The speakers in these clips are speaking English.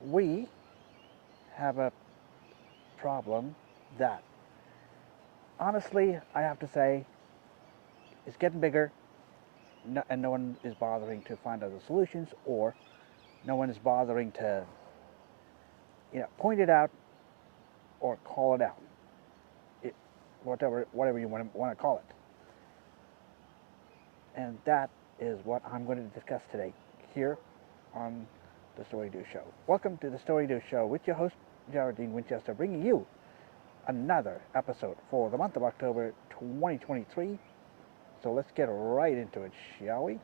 we have a problem that, honestly, I have to say, is getting bigger, and no one is bothering to find other solutions, or no one is bothering to, point it out or call it out, it, whatever you want to call it. And that is what I'm going to discuss today here on the Story Do Show. Welcome to the Story Do Show with your host, Geraldine Winchester, bringing you another episode for the month of October 2023. So let's get right into it, shall we?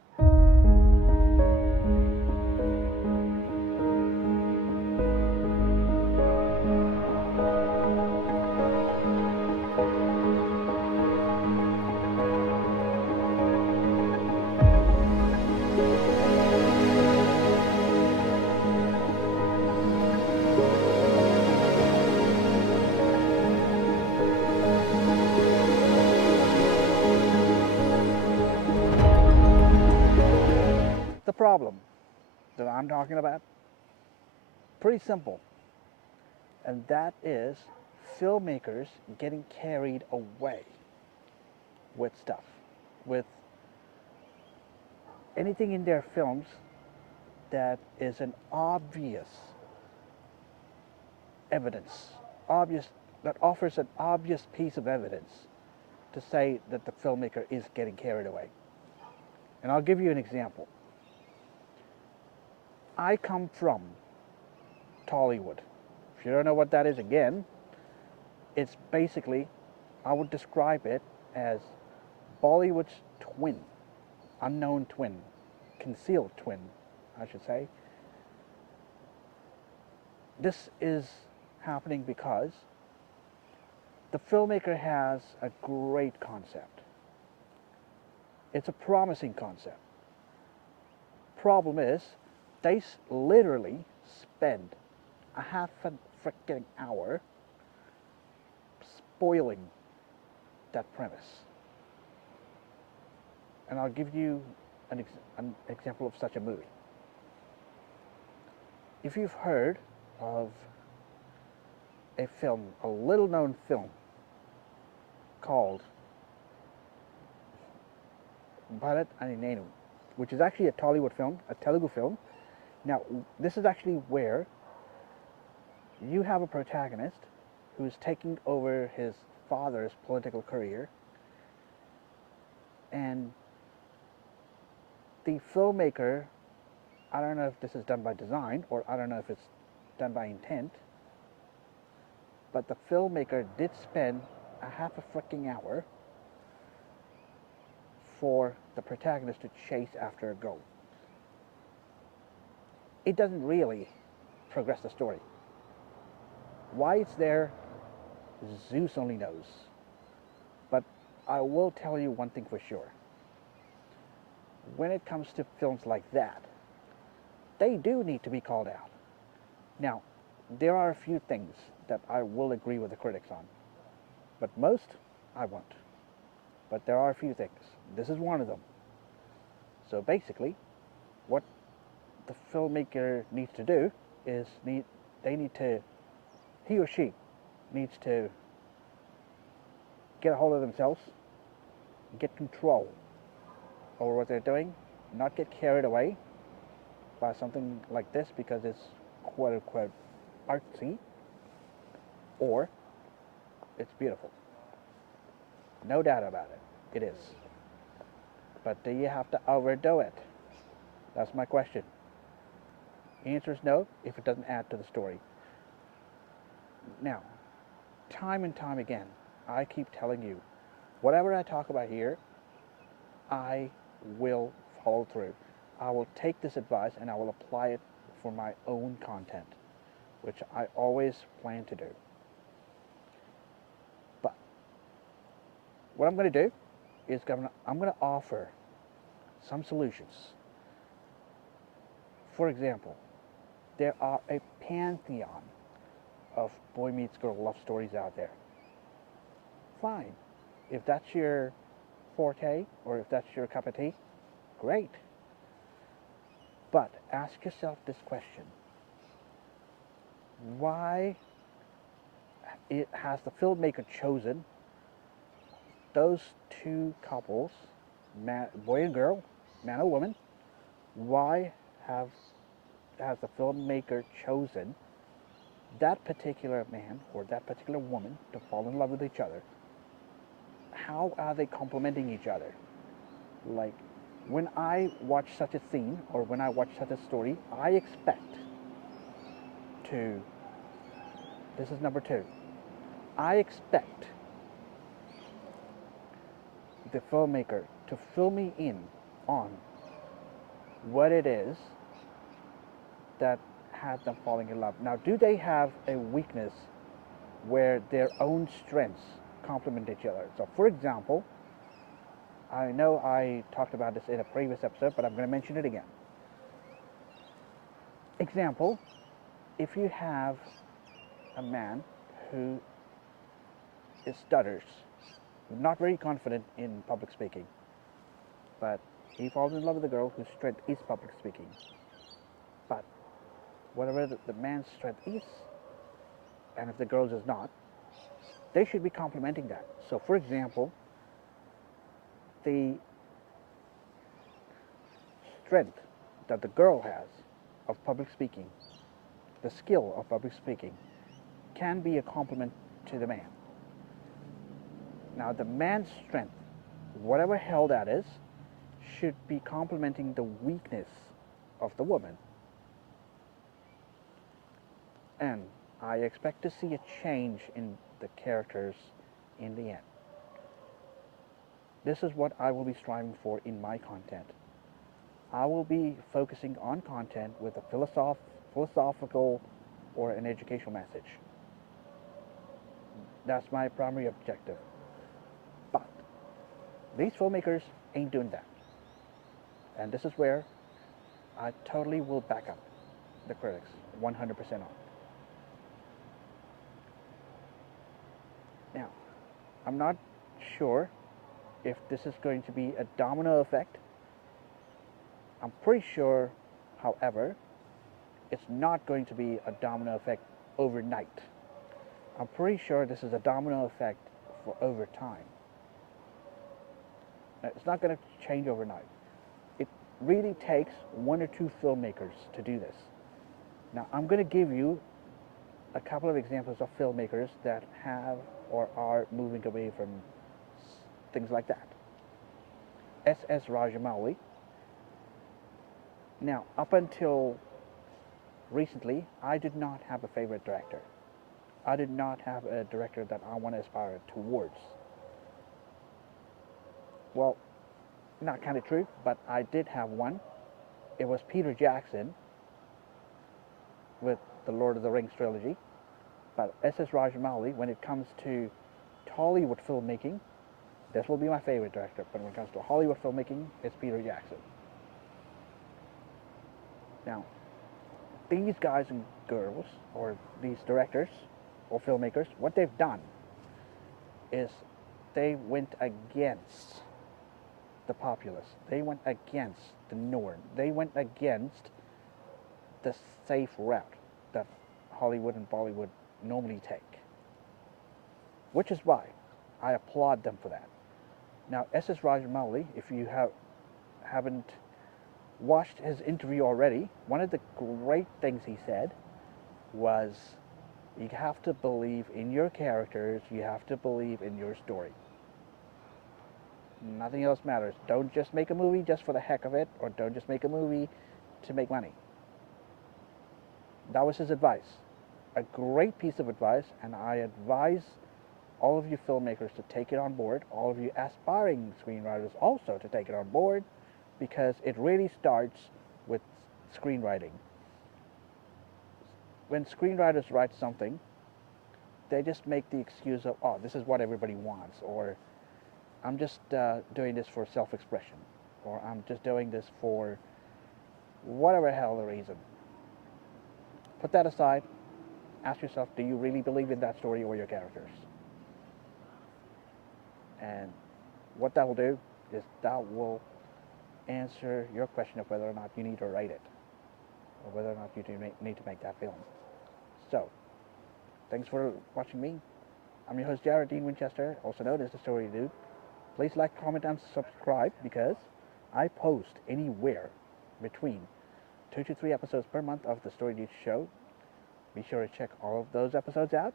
The problem that I'm talking about, pretty simple, and that is filmmakers getting carried away with stuff, with anything in their films that is an obvious evidence, obvious that offers an obvious piece of evidence to say that the filmmaker is getting carried away. And I'll give you an example. I come from Tollywood. If you don't know what that is, again, it's basically, I would describe it as Bollywood's twin, unknown twin, concealed twin, I should say. This is happening because the filmmaker has a great concept. It's a promising concept. Problem is, they literally spend a half a freaking hour spoiling that premise. And I'll give you an example of such a movie. If you've heard of a film, a little known film called Bharat Ani Nenu, which is actually a Tollywood film, a Telugu film. Now, this is actually where you have a protagonist who's taking over his father's political career, and the filmmaker, I don't know if this is done by design or I don't know if it's done by intent, but the filmmaker did spend a half a freaking hour for the protagonist to chase after a goal. It doesn't really progress the story. Why it's there, Zeus only knows. But I will tell you one thing for sure. When it comes to films like that, they do need to be called out. Now, there are a few things that I will agree with the critics on, but most I won't. But there are a few things. This is one of them. So basically, what the filmmaker needs to do is he or she needs to get a hold of themselves, get control over what they're doing, not get carried away by something like this because it's quote unquote artsy, or it's beautiful. No doubt about it, it is. But do you have to overdo it? That's my question. The answer is no if it doesn't add to the story. Now, time and time again, I keep telling you, whatever I talk about here, I will follow through. I will take this advice and I will apply it for my own content, which I always plan to do. But what I'm going to do is I'm going to offer some solutions. For example, there are a pantheon of boy meets girl love stories out there. Fine. If that's your forte or if that's your cup of tea, great. But ask yourself this question. why it has the filmmaker chosen those two couples, boy and girl, man or woman? Why have has the filmmaker chosen that particular man or that particular woman to fall in love with each other? How are they complementing each other? Like, when I watch such a scene or when I watch such a story, I expect to, this is number two, I expect the filmmaker to fill me in on what it is that had them falling in love. Now, do they have a weakness where their own strengths complement each other? So, for example, I know I talked about this in a previous episode, but I'm going to mention it again. Example, if you have a man who stutters, not very confident in public speaking, but he falls in love with a girl whose strength is public speaking. But whatever the man's strength is, and if the girl's is not, they should be complementing that. So, for example, the strength that the girl has of public speaking, the skill of public speaking, can be a complement to the man. Now, the man's strength, whatever hell that is, should be complementing the weakness of the woman. And I expect to see a change in the characters in the end. This is what I will be striving for in my content. I will be focusing on content with a philosophical or an educational message. That's my primary objective. But these filmmakers ain't doing that. And this is where I totally will back up the critics 100% on. Now, I'm not sure if this is going to be a domino effect. I'm pretty sure, however, it's not going to be a domino effect overnight. I'm pretty sure this is a domino effect for over time. Now, it's not going to change overnight. It really takes one or two filmmakers to do this. Now, I'm going to give you a couple of examples of filmmakers that have or are moving away from things like that. S.S. Rajamouli. Now, up until recently, I did not have a favorite director. I did not have a director that I want to aspire towards. Well, not kind of true, but I did have one. It was Peter Jackson with the Lord of the Rings trilogy. But S.S. Rajamouli, when it comes to Tollywood filmmaking, this will be my favorite director. But when it comes to Hollywood filmmaking, it's Peter Jackson. Now, these guys and girls, or these directors or filmmakers, what they've done is they went against the populace. They went against the norm. They went against the safe route that Hollywood and Bollywood normally take. Which is why I applaud them for that. Now, S.S. Rajamouli, if you haven't watched his interview already, one of the great things he said was, you have to believe in your characters, you have to believe in your story. Nothing else matters. Don't just make a movie just for the heck of it, or don't just make a movie to make money. That was his advice. A great piece of advice, and I advise all of you filmmakers to take it on board, all of you aspiring screenwriters also to take it on board, because it really starts with screenwriting. When screenwriters write something, they just make the excuse of, oh, this is what everybody wants, or I'm just doing this for self-expression, or I'm just doing this for whatever hell the reason. Put that aside. Ask yourself, do you really believe in that story or your characters? And what that will do is that will answer your question of whether or not you need to write it, or whether or not you do need to make that film. So, thanks for watching me. I'm your host Jared Dean Winchester, also known as the Story Dude. Please like, comment, and subscribe because I post anywhere between 2 to 3 episodes per month of the Story Dude show. Be sure to check all of those episodes out.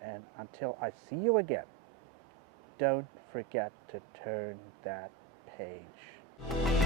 And until I see you again, don't forget to turn that page.